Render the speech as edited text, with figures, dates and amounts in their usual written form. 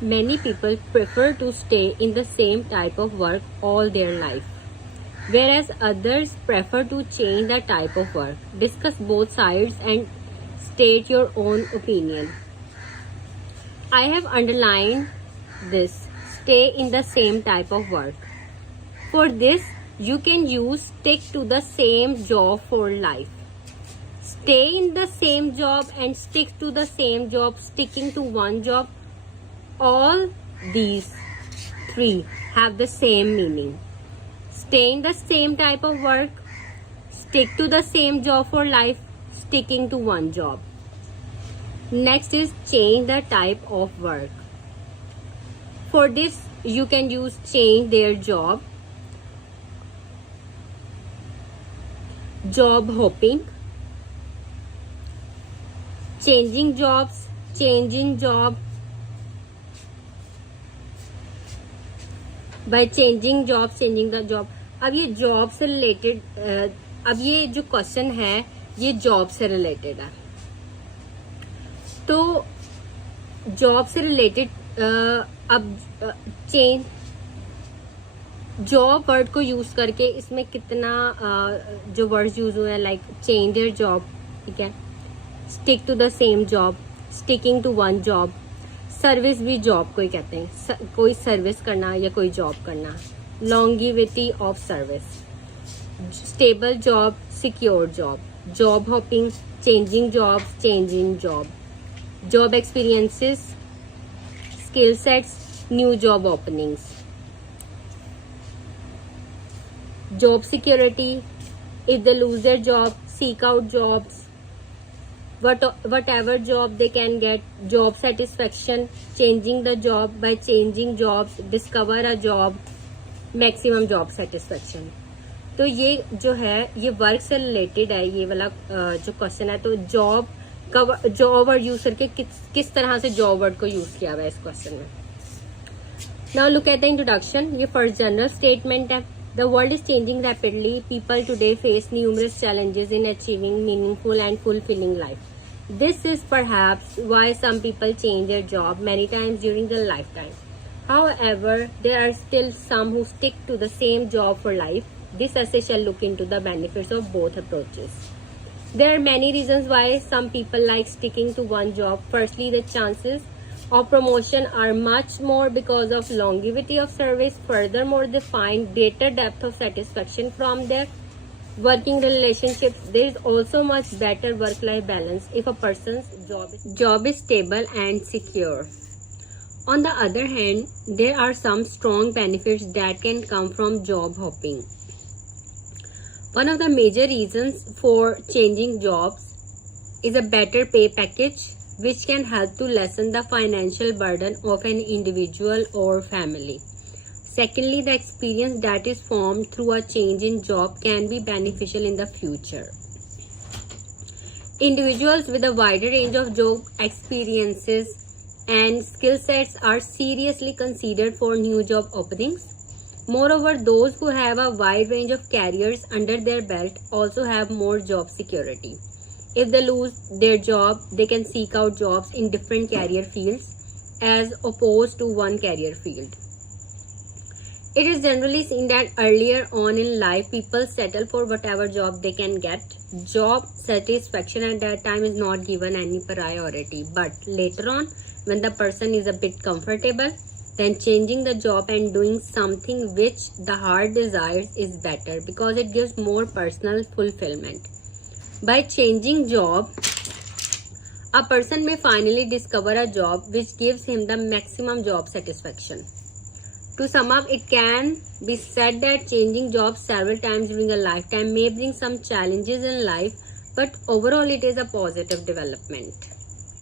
Many people prefer to stay in the same type of work all their life, whereas others prefer to change the type of work. Discuss both sides and state your own opinion. I have underlined this: stay in the same type of work. For this, you can use stick to the same job for life. Stay in the same job and stick to the same job, sticking to one job. All these three have the same meaning. Stay in the same type of work, stick to the same job for life, sticking to one job. Next is change the type of work. For this, you can use change their job, job hopping, changing jobs, changing job. By changing job, changing the job. अब ये job से related, अब ये जो question है ये job से related है, तो जॉब से रिलेटेड अब चेंज जॉब वर्ड को यूज करके इसमें कितना जो वर्ड्स यूज हुए हैं, लाइक चेंज देयर जॉब, ठीक है, stick to the same job, sticking to one job, service भी जॉब को ही कहते हैं, कोई सर्विस करना या कोई जॉब करना, longevity of service, stable job, secure job, job hopping, changing job, changing job, job experiences, skill sets, new job openings, job security, if they lose their job, seek out jobs, whatever job they can get, job satisfaction, changing the job, by changing jobs, discover a job, maximum job satisfaction. तो ये जो है ये work से related है, ये वाला जो क्वेश्चन है, तो जॉब का जॉब वर्ड यूज करके किस तरह से जॉब वर्ड को यूज किया हुआ है इस क्वेश्चन में. Now look at the introduction. ये फर्स्ट जनरल स्टेटमेंट है. The world is changing rapidly. People today face numerous challenges in achieving meaningful and fulfilling life. This is perhaps why some people change their job many times during their lifetime. However, there are still some who stick to the same job for life. This essay shall look into the benefits of both approaches. There are many reasons why some people like sticking to one job. Firstly, the chances of promotion are much more because of longevity of service. Furthermore, they find greater depth of satisfaction from their working relationships. There is also much better work-life balance if a person's job is stable and secure. On the other hand, there are some strong benefits that can come from job hopping. One of the major reasons for changing jobs is a better pay package, which can help to lessen the financial burden of an individual or family. Secondly, the experience that is formed through a change in job can be beneficial in the future. Individuals with a wider range of job experiences and skill sets are seriously considered for new job openings. Moreover, those who have a wide range of careers under their belt also have more job security. If they lose their job, they can seek out jobs in different career fields as opposed to one career field. It is generally seen that earlier on in life, people settle for whatever job they can get. Job satisfaction at that time is not given any priority. But later on, when the person is a bit comfortable, then changing the job and doing something which the heart desires is better because it gives more personal fulfillment. By changing job, a person may finally discover a job which gives him the maximum job satisfaction. To sum up, it can be said that changing jobs several times during a lifetime may bring some challenges in life, but overall it is a positive development.